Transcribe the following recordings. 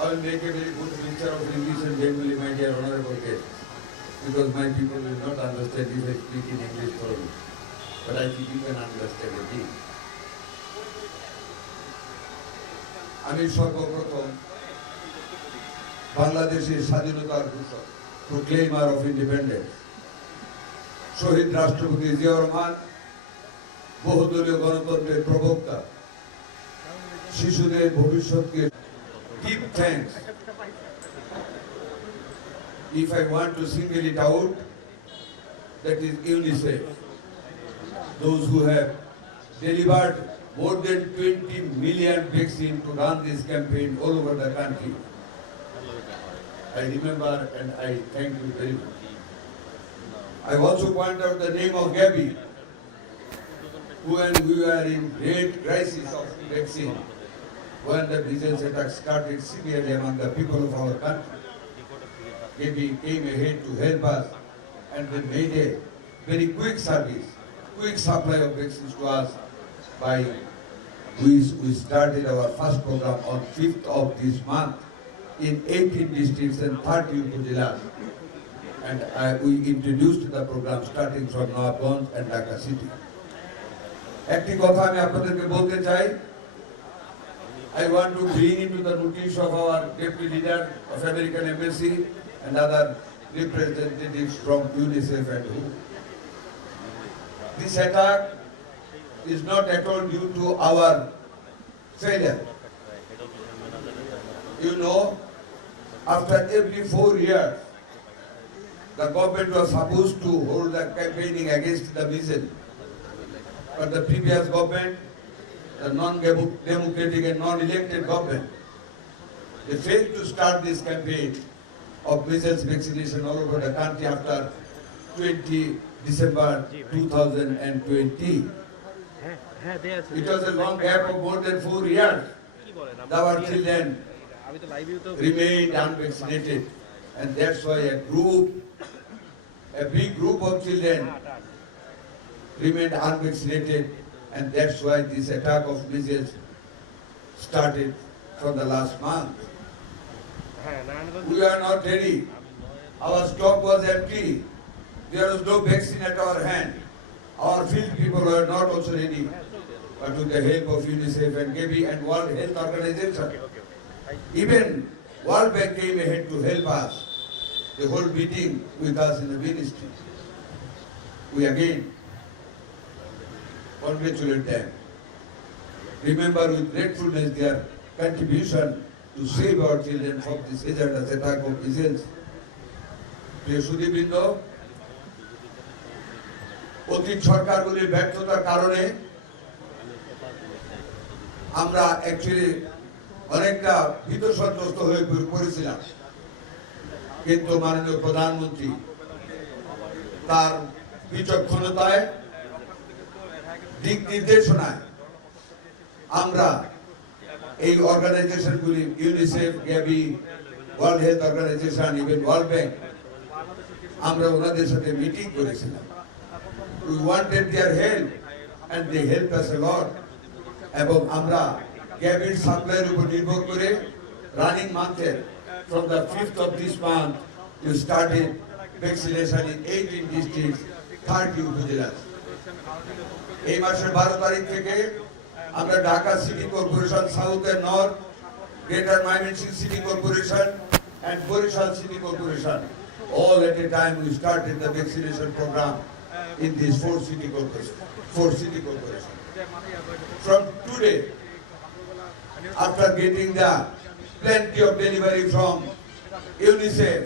I will make a very good mixture of English and Bengali, my dear honorable guests, because my people will not understand if I speak in English for you. But I think you can understand it. আমি সর্বপ্রথম বাংলাদেশের স্বাধীনতার ঘোষক প্রক্লেমার of independence শহীদ রাষ্ট্রপতি জিয়াউর রহমান বহুদলীয় গণতন্ত্রের প্রবক্তা শিশুদের ভবিষ্যৎকে deep thanks. If I want to single it out, that is UNICEF, those who have delivered more than 20 million vaccines to run this campaign all over the country. I remember and I thank you very much. I also point out the name of Gabby, when we were in great crisis of vaccine, when the measles attack started severely among the people of our country. Gabby came ahead to help us and they made a very quick service, quick supply of vaccines to us. We started our first program on 5th of this month in 18 districts and 30 upazilas. And we introduced the program starting from Nawabganj and Dhaka city. একটি কথা আমি আপনাদেরকে বলতে চাই. I want to bring into the notice of our deputy leader of American Embassy and other representatives from UNICEF and WHO. This attack is not at all due to our failure. You know, after every 4 years, the government was supposed to hold the campaigning against the measles. But the previous government, the non-democratic and non-elected government, they failed to start this campaign of measles vaccination all over the country after 20 December 2020. It was a long gap of more than 4 years. Our children remained unvaccinated, and that's why a big group of children remained unvaccinated, and that's why this attack of measles started from the last month. We are not ready. Our stock was empty. There was no vaccine at our hand. Our field people were not also ready. But with the help of UNICEF and Gavi and World Health Organization, even World Bank came ahead to help us. The whole meeting with us in the ministry. We again congratulate them. Remember with gratefulness their contribution to save our children from this hazardous attack of measles. প্রিয় সুধীবৃন্দ, অতীত সরকারগুলির ব্যর্থতার কারণে আমরা actually অনেকটা ভীতসন্ত্রস্ত হয়ে পড়েছিলাম, কিন্তু মাননীয় প্রধানমন্ত্রী তার বিচক্ষণতায় দিক নির্দেশনায় আমরা এই অর্গানাইজেশনগুলি UNICEF, Gavi, World Health Organization, even World Bank, আমরা ওনাদের সাথে মিটিং করেছিলাম. We wanted their help and they helped us a lot. এবং আমরা গ্যাবির সাপ্লাইয়ের উপর নির্ভর করে running মান্থের from the 5th of this month we started vaccination in 18 districts, 30 upazilas. এই মাসের 12 তারিখ থেকে আমরা Dhaka city corporation, south and north, greater Mymensingh city corporation and Borishal City Corporation, all at a time we started the vaccination program in these four city corporations. From today, after getting the plenty of delivery from UNICEF,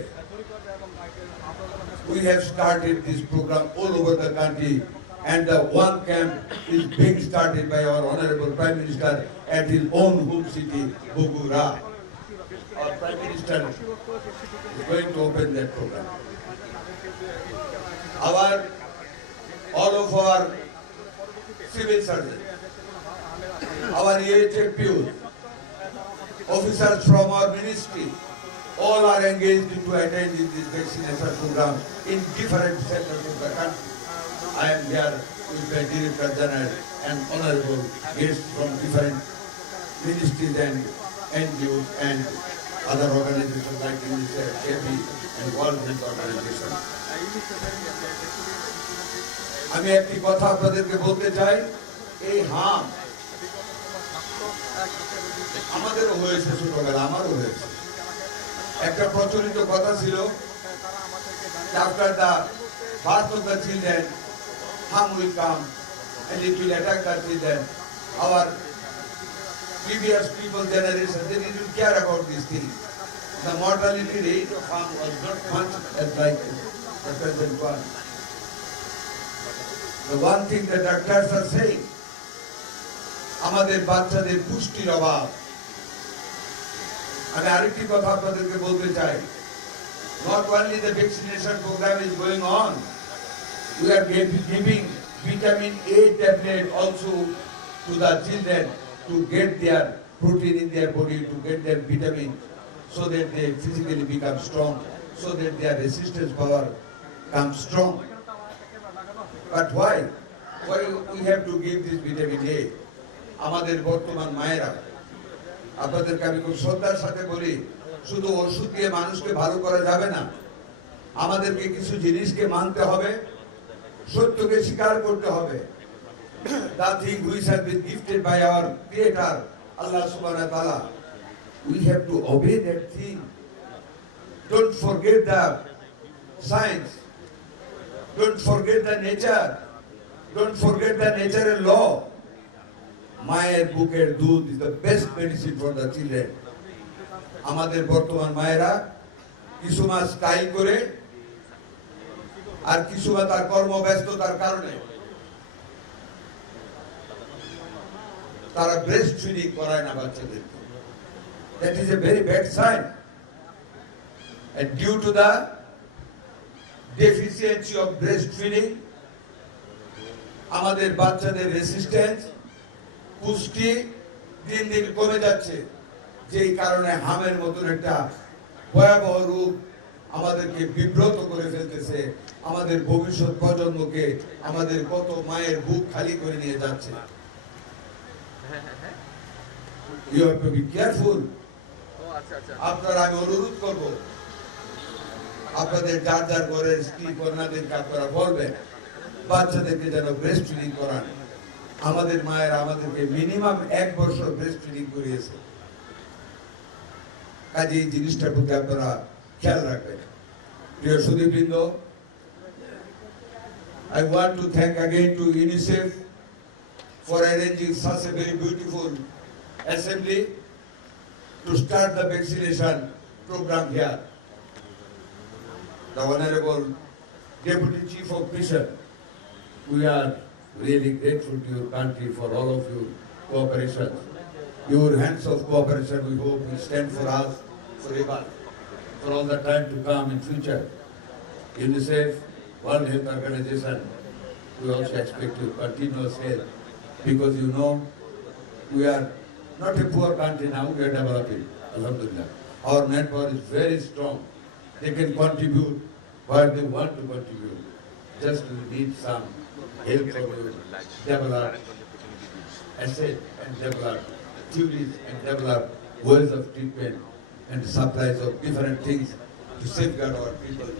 we have started this program all over the country, and the one camp is being started by our Honorable Prime Minister at his own home city, Bogura. Our Prime Minister is going to open that program. All of our civil surgeons, our EHFPUs, officers from our ministry, all are engaged to attend in this vaccination program in different centers of the country. I am here with the Director General and honorable guests from different ministries and NGOs and other organizations like UNICEF, AP, and World Health Organization. আমি একটি কথা আপনাদেরকে বলতে চাই, এই হাম আমাদেরও হয়েছে ছোটবেলা, আমারও হয়েছে। একটা প্রচলিত কথা ছিল, after the birth of the children, harm will come and it will attack the children. Our previous people generation, they didn't care about these things. The mortality rate of harm was not much as like the present one. The one thing the doctors are saying, আমাদের বাচ্চাদের পুষ্টির অভাব। আমি আরেকটি কথা আপনাদেরকে বলতে চাই, not only the vaccination program is going on, we are giving vitamin A tablet also to the children to get their protein in their body, to get their vitamin, so that they physically become strong, so that their resistance power comes strong. But why? Why we have to give this vitamin A? আমাদের বর্তমান মায়েরা, আপনাদেরকে আমি খুব শ্রদ্ধার সাথে বলি, শুধু ওষুধ দিয়ে মানুষকে ভালো করা যাবে না, আমাদেরকে কিছু জিনিসকে মানতে হবে, সত্যকে স্বীকার করতে হবে। That thing which has been gifted by our Creator, Allah Subhanahu wa Taala, we have to obey that thing. Don't forget the science. Don't forget the nature. Don't forget the natural law. মায়ের বুকের দুধ is the best medicine for the children. আমাদের বর্তমান মায়েরা কিছু মাস style করে আর কিছু বা তার কর্মব্যস্ততার কারণে তারা ব্রেস্ট ফিডিং করায় না বাচ্চাদেরকে। That is a very bad sign. And due to the deficiency of breastfeeding, আমাদের বাচ্চাদের রেসিস্টেন্স, পুষ্টি দিন দিন কমে যাচ্ছে, যেই কারণে হামের মতন একটা ভয়াবহ রূপ আমাদেরকে বিব্রত করে ফেলতেছে, আমাদের ভবিষ্যৎ প্রজন্মকে আমাদের কত মায়ের বুক খালি করে নিয়ে যাচ্ছে। You have to be careful. আপনারা, আমি অনুরোধ করব, আপনাদের যার যার ঘরের স্ত্রী কন্যাদেরকে আপনারা বলবেন বাচ্চাদেরকে যেন ব্রেস্ট ফিডিং করান। আমাদের মায়েরা আমাদেরকে মিনিমাম 1 বছর ব্রেস্ট ফিডিং করিয়েছে, কাজে এই জিনিসটার প্রতি আপনারা খেয়াল রাখবেন। প্রিয় সুধীবৃন্দ, I want to thank again to UNICEF for arranging such a very beautiful assembly to start the vaccination program here. The Honorable Deputy Chief of Mission, we are really grateful to your country for all of your cooperation. Your hands of cooperation, we hope, will stand for us forever, for all the time to come in future. UNICEF, World Health Organization, we also expect your continuous help, because you know we are not a poor country now, we are developing, alhamdulillah. Our manpower is very strong. They can contribute where they want to contribute. Just we need some help from you, develop asset and develop theories and develop ways of treatment and supplies of different things to safeguard our people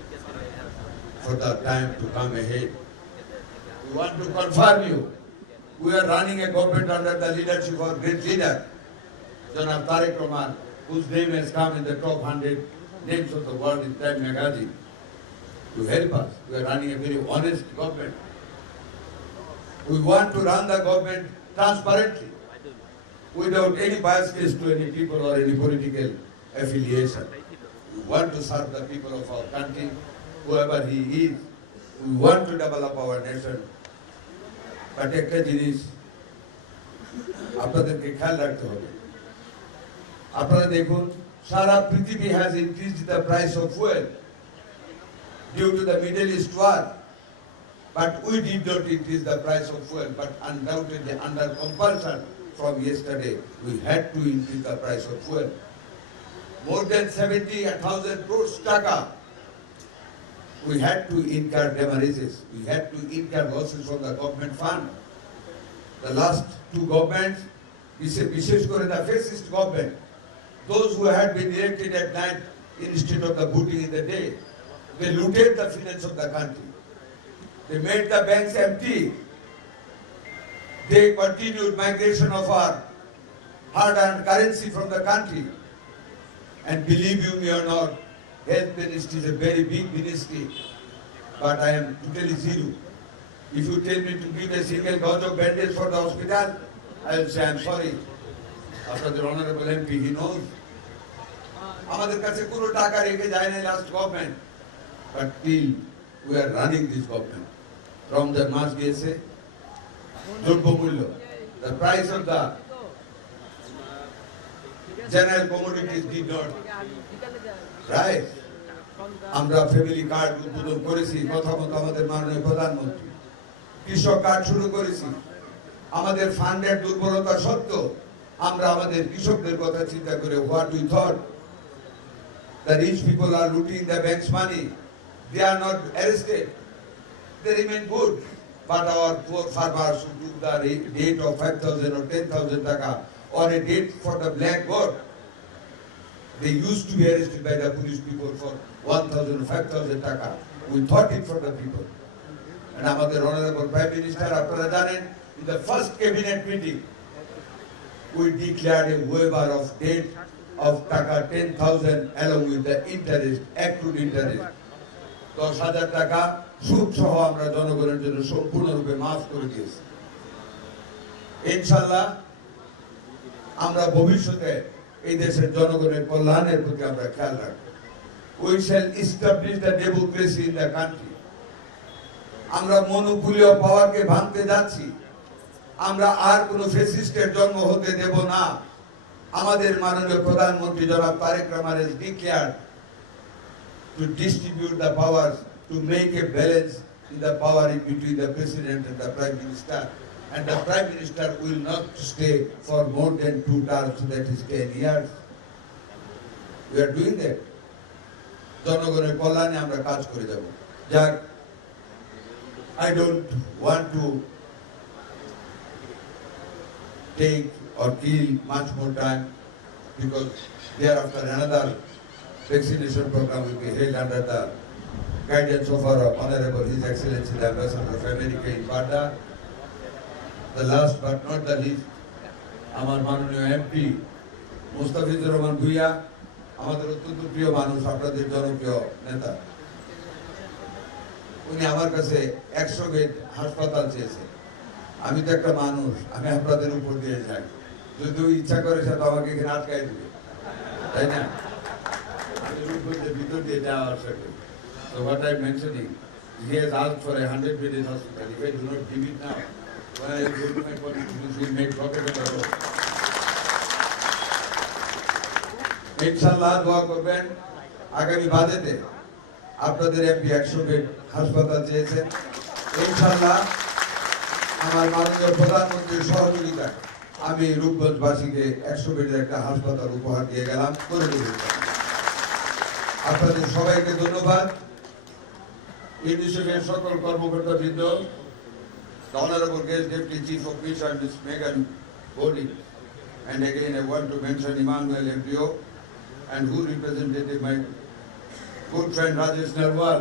for the time to come ahead. We want to confirm you, we are running a government under the leadership of great leader, Janab Tariq Rahman, whose name has come in the top 100 names of the world in Time magazine, to help us. We are running a very honest government. We want to run the government transparently, without any bias to any people or any political affiliation. We want to serve the people of our country, whoever he is. We want to develop our nation. But একটা জিনিস আপনাদেরকে খেয়াল রাখতে হবে, আপনারা দেখুন সারা পৃথিবী has increased the price of fuel due to the Middle East war, but we did not increase the price of fuel, but undoubtedly under compulsion from yesterday we had to increase the price of fuel. More than 70,000 crores taka we had to incur damages, we had to incur losses from the government fund. The last two governments, বিশেষ করে the fascist government, those who had been elected at night instead of the voting in the day, they looted the finance of the country. They made the banks empty. They continued migration of our hard-earned currency from the country. And believe you me or not, health ministry is a very big ministry, but I am totally zero. If you tell me to give a single gauge of bandage for the hospital, I will say, I'm sorry. After the Honorable MP, he knows. আমাদের কাছে কোনো টাকা রেখে যায় না last government, but still we are running this government. From the মাস গিয়েছে দ্রব্যমূল্য, the price of the general commodities did not rise. আমরা ফ্যামিলি কার্ড উদ্বোধন করেছি কথা মতো আমাদের মাননীয় প্রধানমন্ত্রী, কৃষক কার্ড শুরু করেছি। আমাদের ফান্ডের দুর্বলতা সত্ত্বেও আমরা আমাদের কৃষকদের কথা চিন্তা করে what we thought the rich people are looting the bank's money, they are not arrested, they remain good, but our poor farmers who took the date of 5,000 or 10,000 taka or a date for the black goat, they used to be arrested by the police people for 1,000 or 5,000 taka. We thought it for the people. And আমাদের honorable prime minister, আপনারা জানেন, in the first cabinet meeting, we declared a waiver of debt of taka 10,000 along with the interest, accrued interest. 10,000 টাকা সুদ সহ আমরা জনগণের জন্য সম্পূর্ণরূপে মাফ করে দিয়েছি। ইনশাআল্লাহ আমরা ভবিষ্যতে এই দেশের জনগণের কল্যাণের প্রতি আমরা খেয়াল রাখব। We shall establish the democracy in the country. আমরা মনোপলি অফ পাওয়ারকে ভাঙতে যাচ্ছি। আমরা আর কোন ফ্যাসিস্টের জন্ম হতে দেব না। আমাদের মাননীয় প্রধানমন্ত্রী জনাব Tarique Rahman has declared to distribute the powers, to make a balance in the power in between the president and the prime minister. And the prime minister will not stay for more than 2 terms, that is 10 years. We are doing that. জনগণের কল্যাণে আমরা কাজ করে যাব। যাক, I don't want to take or kill much more time because thereafter another vaccination program will be held under the guidance of our Honorable His Excellency the Ambassador of America in Barda. The last but not the least, আমার মাননীয় MP Mustafizur Rahman Bhuiyan, আমাদের অত্যন্ত প্রিয় মানুষ, আপনাদের জনপ্রিয় নেতা। উনি আমার কাছে 100 বেড হাসপাতাল চেয়েছেন। আমি তো একটা মানুষ, আমি আপনাদের উপর দিয়ে যাই, যদি ইচ্ছা করে সে তো আমাকে এখানে আটকাই দিবে, তাই না? ভিতর দিয়ে যাওয়া আসা করি। So what I'm mentioning, he has asked for a 100-bedded hospital. If I do not give it now, when I go to my politicians, we make profit of it. ইনশাআল্লাহ দোয়া করবেন, আগামী বাজেটে আপনাদের এমপি 100 বেড হাসপাতাল চেয়েছেন। ইনশাআল্লাহ আমার মাননীয় প্রধানমন্ত্রীর সহযোগিতায় আমি রূপগঞ্জবাসীকে 100 বেডের একটা হাসপাতাল উপহার দিয়ে গেলাম, করে দেব। আপনাদের সবাইকে ধন্যবাদ। ইউনিসেফের সকল কর্মকর্তাবৃন্দ, the Honorable Guest Deputy Chief of Mission, Ms. Megan Bodi, and again I want to mention Emmanuel MPO, and who represented my good friend Rajesh Narwal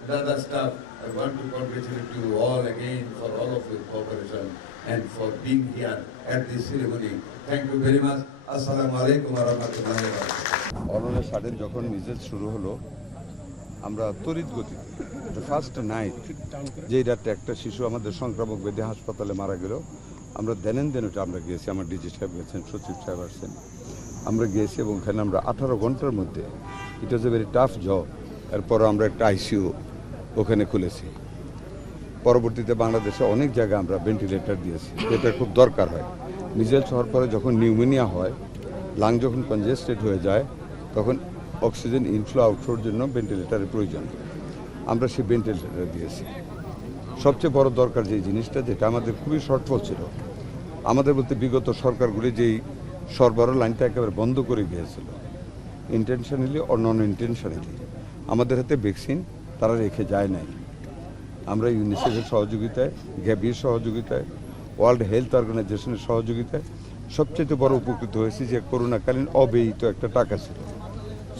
and other staff. I want to congratulate you all again for all of your cooperation and for being here at this ceremony. Thank you very much. Assalamu alaikum wa rahmatullahi wa barakatuh. অরণের সাডেন যখন মিছিল শুরু হলো, আমরা তড়িৎ গতিতে first night যে রাতে একটা শিশু আমাদের সংক্রামক ব্যাধি হাসপাতালে মারা গেল, আমরা দেন ওটা আমরা গিয়েছি, আমার ডিজি সাহেব গেছেন, সচিব সাহেব আসছেন, আমরা গিয়েছি এবং এখানে আমরা 18 ঘন্টার মধ্যে, ইট ওয়াজ এ ভেরি টাফ জব। এরপর আমরা একটা আইসিইউ ওখানে খুলেছি। পরবর্তীতে বাংলাদেশে অনেক জায়গায় আমরা ভেন্টিলেটর দিয়েছি, এটা খুব দরকার হয়। মিজেলস হওয়ার পরে যখন নিউমোনিয়া হয়, লাং যখন কনজেস্টেড হয়ে যায়, তখন অক্সিজেন ইনফ্লো আউটফ্লোর জন্য ভেন্টিলেটারের প্রয়োজন। আমরা সেই ভেন্টিলেটার দিয়েছি। সবচেয়ে বড় দরকার যে জিনিসটা, যেটা আমাদের খুবই শর্টফল ছিল, আমাদের বলতে বিগত সরকারগুলি যেই সরবরাহ লাইনটা একেবারে বন্ধ করে গিয়েছিল, ইন্টেনশনালি ও নন ইন্টেনশনালি, আমাদের হাতে ভ্যাকসিন তারা রেখে যায় নাই। আমরা ইউনিসেফের সহযোগিতায়, গ্যাভির সহযোগিতায়, ওয়ার্ল্ড হেলথ অর্গানাইজেশনের সহযোগিতায় সবচেয়ে বড় উপকৃত হয়েছি যে করোনাকালীন অব্যয়িত একটা টাকা ছিল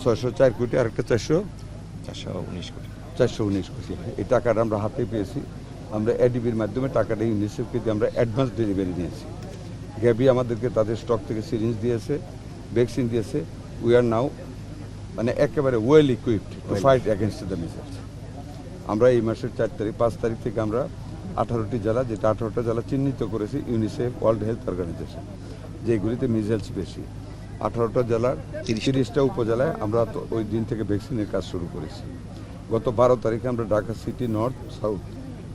604 কোটি আর একটা 419 কোটি। এই টাকাটা আমরা হাতে পেয়েছি। আমরা এডিবির মাধ্যমে টাকাটা ইউনিসেফকে দিয়ে আমরা অ্যাডভান্স ডেলিভারি নিয়েছি। গ্যাবি আমাদেরকে তাদের স্টক থেকে সিরিঞ্জ দিয়েছে, ভ্যাকসিন দিয়েছে। উই আর নাও মানে একেবারে well equipped to fight against the measles. আমরা এই মাসের 5 তারিখ থেকে আমরা 18টি জেলা, যেটা 18টা জেলা চিহ্নিত করেছি ইউনিসেফ ওয়ার্ল্ড হেলথ অর্গানাইজেশন, যেগুলিতে মিজেলস বেশি। 18টা জেলার 30টা উপজেলায় আমরা তো ওই দিন থেকে ভ্যাকসিনের কাজ শুরু করেছি। গত 12 তারিখে আমরা Dhaka city, north, south,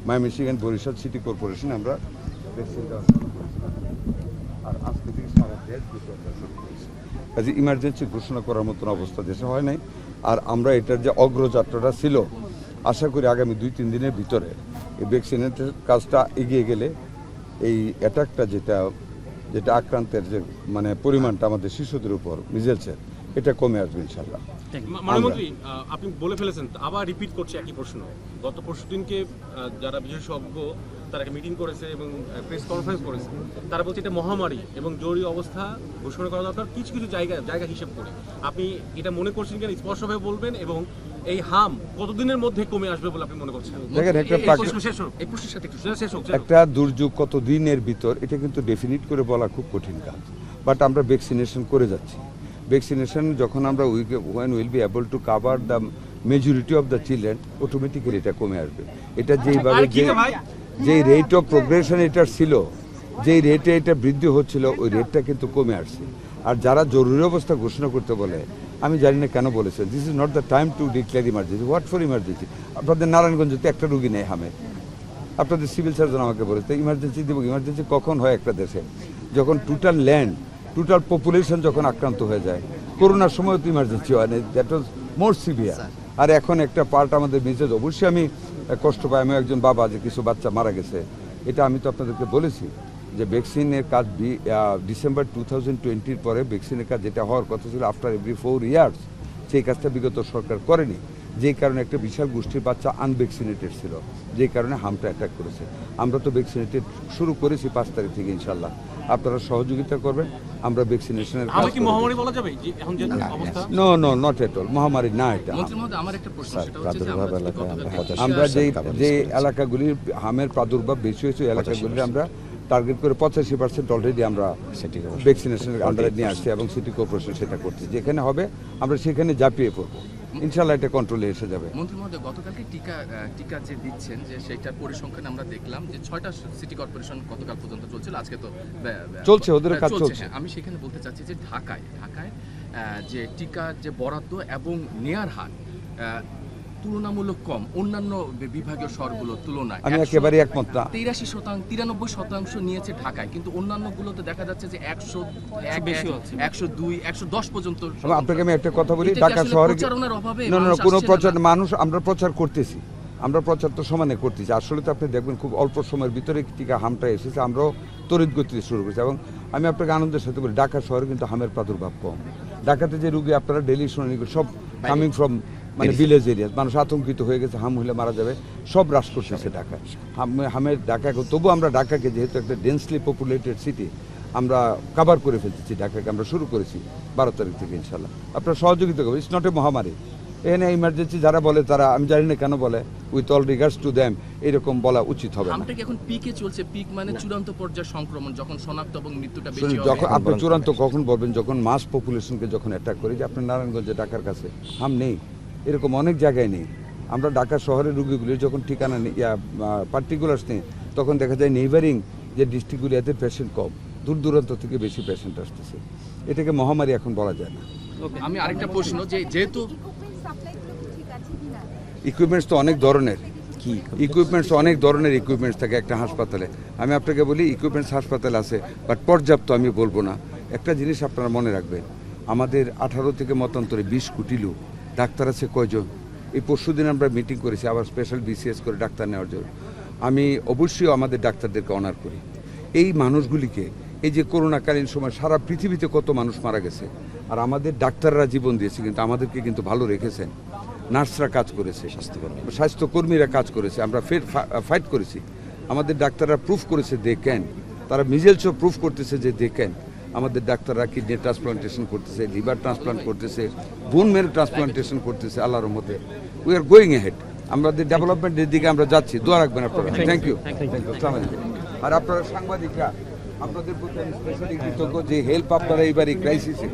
Mymensingh, Barishal city corporation আমরা ভ্যাকসিন দেওয়া শুরু করেছি। আর আজকে থেকে সারা দেশ দুটো আমরা শুরু করেছি। কাজে ইমার্জেন্সি ঘোষণা করার মতন অবস্থা দেশে হয় নাই। আর আমরা এটার যে অগ্রযাত্রাটা ছিল, আশা করি আগামী 2-3 দিনের ভিতরে এই ভ্যাকসিনের কাজটা এগিয়ে গেলে এই অ্যাটাকটা যেটা আক্রান্তের যে মানে পরিমাণটা আমাদের শিশুদের উপর মিজেলসের, এটা কমে আসবে ইনশাল্লাহ। মাননীয় আপনি বলে ফেলেছেন, আবার রিপিট করছে একই প্রশ্ন। গত পরশুদিনকে যারা বিশেষজ্ঞ তারা একটা মিটিং করেছে এবং প্রেস কনফারেন্স করেছে, তারা বলছে এটা মহামারী এবং জরুরি অবস্থা ঘোষণা করা দরকার কিছু কিছু জায়গা হিসেব করে। আপনি এটা মনে করছেন কিনা স্পষ্টভাবে বলবেন, এবং এই হাম কতদিনের মধ্যে কমে আসবে বলে আপনি মনে করছেন? দেখেন, একটা দুর্যোগ কত দিনের ভিতর, এটা কিন্তু ডেফিনিট করে বলা খুব কঠিন কাজ। বাট আমরা ভ্যাকসিনেশন করে যাচ্ছি। ভ্যাকসিনেশন যখন আমরা when we'll be able to cover the majority of the children, automatically এটা কমে আসবে। এটা যেইভাবে যেই রেট অফ প্রোগ্রেশন এটার ছিল, যেই রেটে এটা বৃদ্ধি হচ্ছিল, ওই রেটটা কিন্তু কমে আসছে। আর যারা জরুরি অবস্থা ঘোষণা করতে বলে, আমি জানি না কেন বলেছে this is not the time to declare emergency. What for emergency? আপনাদের নারায়ণগঞ্জে তো একটা রুগী নেই হামে, আপনাদের সিভিল সার্জন আমাকে বলেছে ইমার্জেন্সি দেবো। ইমার্জেন্সি কখন হয় একটা দেশে? যখন টোটাল পপুলেশন যখন আক্রান্ত হয়ে যায়। করোনার সময় তো ইমার্জেন্সি হয় না, দ্যাট ওয়াজ মোর সিভিয়ার। আর এখন একটা পার্ট আমাদের মিসেজ, অবশ্যই আমি কষ্ট পাই, আমি একজন বাবা যে কিছু বাচ্চা মারা গেছে। এটা আমি তো আপনাদেরকে বলেছি যে ভ্যাকসিনের কাজ ডিসেম্বর 2020 পরে ভ্যাকসিনের কাজ যেটা হওয়ার কথা ছিল আফটার এভরি 4 ইয়ার্স, সেই কাজটা বিগত সরকার করেনি। যেই কারণে একটা বিশাল গোষ্ঠীর বাচ্চা আনভ্যাকসিনেটেড ছিল, যেই কারণে হামটা অ্যাটাক করেছে। আমরা তো ভ্যাকসিনেটেড শুরু করেছি 5 তারিখ থেকে ইনশাল্লাহ। আপনারা সহযোগিতা করবেন, আমরা ভ্যাকসিনেশনের কাজ কি মহামারী বলা যাবে যে এখন যে অবস্থা? নো নট এট অল, মহামারী না এটা। আমার একটা প্রশ্ন, সেটা হচ্ছে যে আমরা যে এলাকাগুলির হামের প্রাদুর্ভাব বেশি হয়েছে, এলাকাগুলি আমরা টার্গেট করে 85% অলরেডি আমরা ভ্যাকসিনেশনের আন্ডারে নিয়ে আসছি এবং সিটি কর্পোরেশন সেটা করছে। যেখানে হবে আমরা সেখানে ঝাঁপিয়ে পড়বো, ইনশাল্লাহ এটা কন্ট্রোলে এসে যাবে। মন্ত্রী মহোদয়, গতকালকে টিকা যে দিচ্ছেন, যে সেইটার পরিসংখ্যান আমরা দেখলাম যে 6টা সিটি কর্পোরেশন গতকাল পর্যন্ত চলছিল, আজকে তো চলছে, ওদের কাজ চলছে। আমি সেখানে বলতে চাচ্ছি যে ঢাকায় যে টিকার যে বরাদ্দ এবং নেয়ার হার তুলনামূলক কম অন্যান্য বিভাগীয় শহরগুলোর তুলনায়। আমি একেবারে একমত না। 93% নিয়েছে ঢাকায়, কিন্তু অন্যান্যগুলোতে দেখা যাচ্ছে যে 101, 102, 110 পর্যন্ত। আপনাকে আমি একটা কথা বলি, ঢাকা শহরে কোনো প্রচার, মানুষ আমরা প্রচার করতেছি, আমরা প্রচার তো সমানে করতেছি। আসলে তো আপনি দেখবেন খুব অল্প সময়ের ভিতরে টিকা হামটা এসেছে, আমরাও তড়িৎ গতিতে শুরু করেছি। এবং আমি আপনাকে আনন্দের সাথে বলি, ঢাকা শহরে কিন্তু হামের প্রাদুর্ভাব কম। ঢাকাতে যে রুগী আপনারা ডেলি শুনে সব কামিং ফ্রম মানে ভিলেজ এরিয়া, মানুষ আতঙ্কিত হয়ে গেছে, হাম হলে মারা যাবে, সব হ্রাস করতেছে ঢাকায়। হামের ঢাকা, তবু আমরা ঢাকাকে যেহেতু একটা ডেন্সলি পপুলেটেড সিটি, আমরা কাভার করে ফেলতেছি ঢাকাকে। আমরা শুরু করেছি 12 তারিখ থেকে ইনশাল্লাহ। আপনারা সহযোগিতা করবেন। ইটস নট এ মহামারী। এখানে ইমার্জেন্সি যারা বলে তারা, আমি জানি না কেন বলে, with all regards to them, এরকম বলা উচিত হবে না। আমটা কি এখন পিকে চলছে? পিক মানে চূড়ান্ত পর্যায়ে সংক্রমণ, যখন শনাক্ত এবং মৃত্যুটা বেশি হবে। যখন আপনি চূড়ান্ত কখন বলবেন? যখন মাস পপুলেশনকে যখন অ্যাটাক করে। যে আপনার নারায়ণগঞ্জে ঢাকার কাছে হাম নেই, এরকম অনেক জায়গায় নেই। আমরা ঢাকা শহরের রুগীগুলির যখন ঠিকানা পার্টিকুলার্স নেই, তখন দেখা যায় নেইবারিং যে ডিস্ট্রিক্টগুলি এতে পেশেন্ট কম, দূর দূরান্ত থেকে বেশি পেশেন্ট আসতেছে। এটাকে মহামারী এখন বলা যায় না। আমি আরেকটা প্রশ্ন, যে যেহেতু ইকুইপমেন্টস তো অনেক ধরনের, ইকুইপমেন্টস থাকে একটা হাসপাতালে। আমি আপনাকে বলি ইকুইপমেন্টস হাসপাতালে আছে, বাট পর্যাপ্ত আমি বলবো না। একটা জিনিস আপনারা মনে রাখবেন, আমাদের 18 থেকে মতান্তরে 20 কোটি লোক, ডাক্তার আছে কয়জন? এই পরশুদিন আমরা মিটিং করেছি আবার স্পেশাল বিসিএস করে ডাক্তার নেওয়ার জন্য। আমি অবশ্যই আমাদের ডাক্তারদেরকে অনার করি। এই মানুষগুলিকে, এই যে করোনাকালীন সময় সারা পৃথিবীতে কত মানুষ মারা গেছে, আর আমাদের ডাক্তাররা জীবন দিয়েছে, কিন্তু আমাদেরকে কিন্তু ভালো রেখেছেন। নার্সরা কাজ করেছে, স্বাস্থ্যকর্মীরা কাজ করেছে, আমরা ফাইট করেছি। আমাদের ডাক্তাররা প্রুফ করেছে দে ক্যান, তারা মিজেলসও প্রুফ করতেছে যে দে ক্যান। আমাদের ডাক্তাররা কিডনি ট্রান্সপ্লান্টেশন করতেছে, লিভার ট্রান্সপ্লান্ট করতেছে, বোন মেরু ট্রান্সপ্লান্টেশন করতেছে আল্লাহর মধ্যে। উই আর গোয়িং হেড, আমাদের ডেভেলপমেন্টের দিকে আমরা যাচ্ছি, দোয়া রাখবেন আপনারা। Thank you. আসসালামু আলাইকুম। আর আপনারা সাংবাদিকরা, আপনাদের প্রতি আমি স্পেশালি কৃতজ্ঞ যে হেল্প আপনারা এইবার এই ক্রাইসিসে